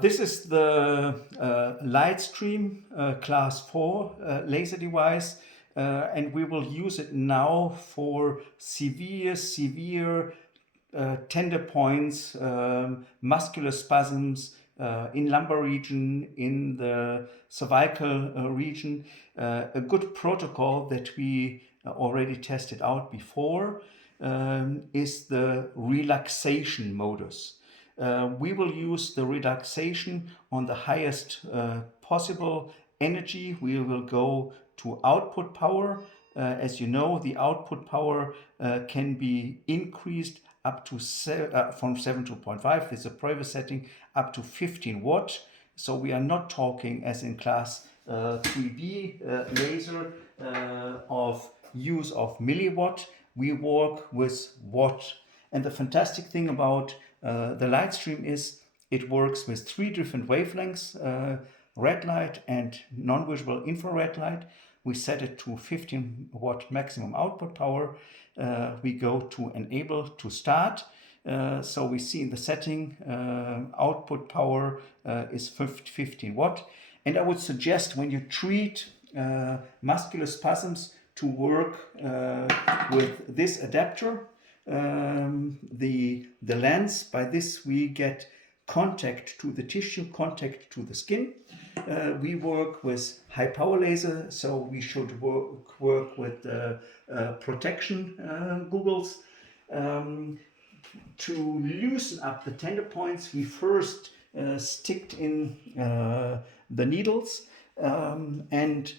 This is the LightStream Class 4 laser device, and we will use it now for severe tender points, muscular spasms in lumbar region, in the cervical region. A good protocol that we already tested out before is the relaxation modus. We will use the relaxation on the highest possible energy. We will go to output power. As you know, the output power can be increased up to from 7 to 0.5. This is a private setting, up to 15 watt. So we are not talking as in class 3B laser of use of milliwatt. We work with watt. And the fantastic thing about the LightStream is it works with 3 different wavelengths, red light and non-visible infrared light. We set it to 15 watt maximum output power. We go to enable to start. So we see in the setting output power is 15 watt. And I would suggest when you treat muscular spasms to work with this adapter. The lens, by this we get contact to the tissue, contact to the skin. We work with high power laser, so we should work with protection goggles. To loosen up the tender points, we first sticked in the needles, and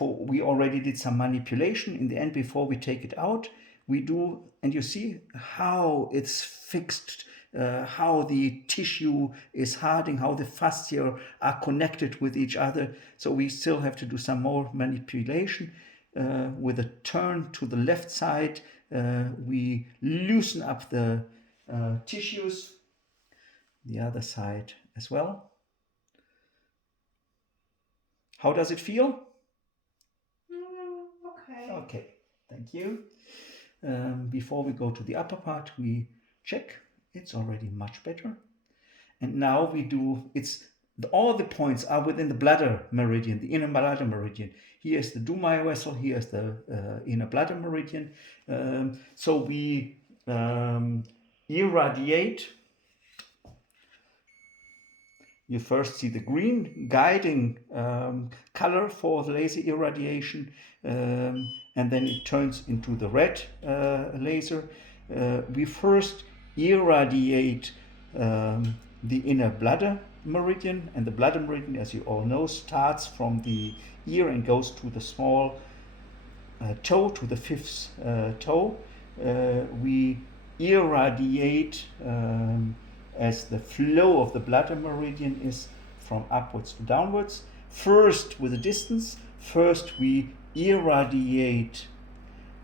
we already did some manipulation. In the end, before we take it out, we do, and you see how it's fixed, how the tissue is hardening, how the fascia are connected with each other. So we still have to do some more manipulation. With a turn to the left side, we loosen up the tissues, the other side as well. How does it feel? Okay. Okay, thank you. Before we go to the upper part, we check. It's already much better. And now we do, all the points are within the bladder meridian, the inner bladder meridian. Here's the Dumai vessel, here's the inner bladder meridian. So we irradiate. You first see the green guiding color for the laser irradiation, and then it turns into the red laser. We first irradiate the inner bladder meridian, and the bladder meridian, as you all know, starts from the ear and goes to the small toe, to the fifth toe. We irradiate as the flow of the bladder meridian is from upwards to downwards. First with a distance, first we irradiate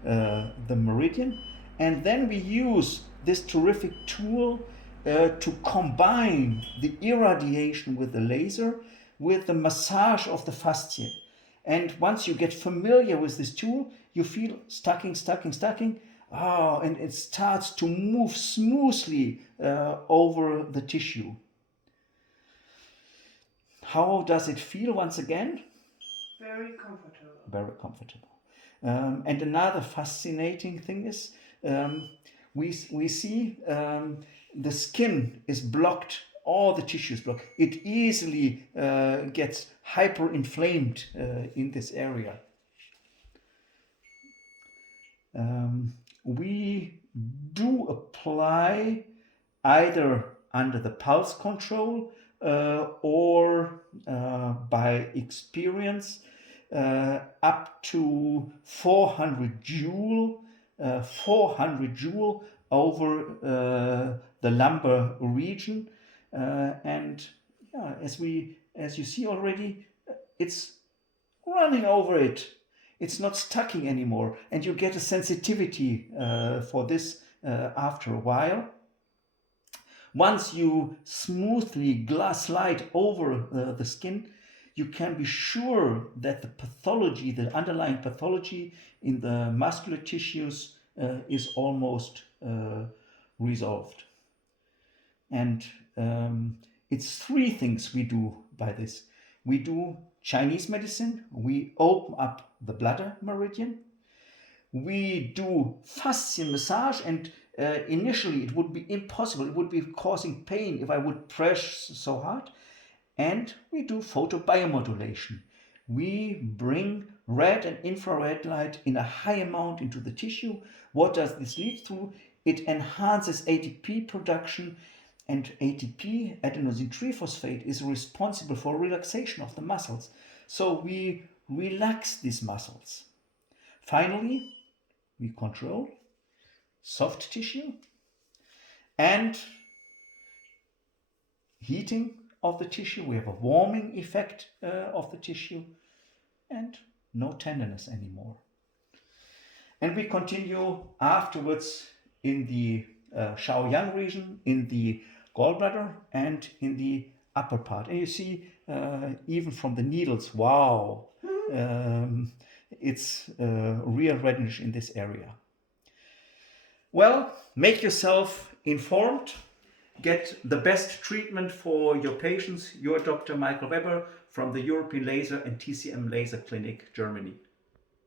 the meridian, and then we use this terrific tool to combine the irradiation with the laser with the massage of the fascia. And once you get familiar with this tool, you feel stacking. Oh, and it starts to move smoothly over the tissue. How does it feel once again? Very comfortable. Very comfortable. And another fascinating thing is we see the skin is blocked, all the tissue is blocked. It easily gets hyperinflamed in this area. We do apply either under the pulse control or by experience up to 400 joule over the lumbar region, and as you see already, it's running over it. It's not stucking anymore, and you get a sensitivity for this after a while. Once you smoothly slide over the skin, you can be sure that the pathology, the underlying pathology in the muscular tissues is almost resolved. And It's three things we do by this. We do Chinese medicine. We open up the bladder meridian. We do fascial massage, and initially it would be impossible. It would be causing pain if I would press so hard. And we do photobiomodulation. We bring red and infrared light in a high amount into the tissue. What does this lead to? It enhances ATP production, and ATP, adenosine triphosphate, is responsible for relaxation of the muscles. So we relax these muscles. Finally, we control soft tissue and heating of the tissue. We have a warming effect of the tissue, and no tenderness anymore. And we continue afterwards in the Shaoyang region, in the gallbladder, and in the upper part. And you see, even from the needles, wow, it's real reddish in this area. Well, make yourself informed. Get the best treatment for your patients. Your Dr. Michael Weber from the European Laser and TCM Laser Clinic, Germany.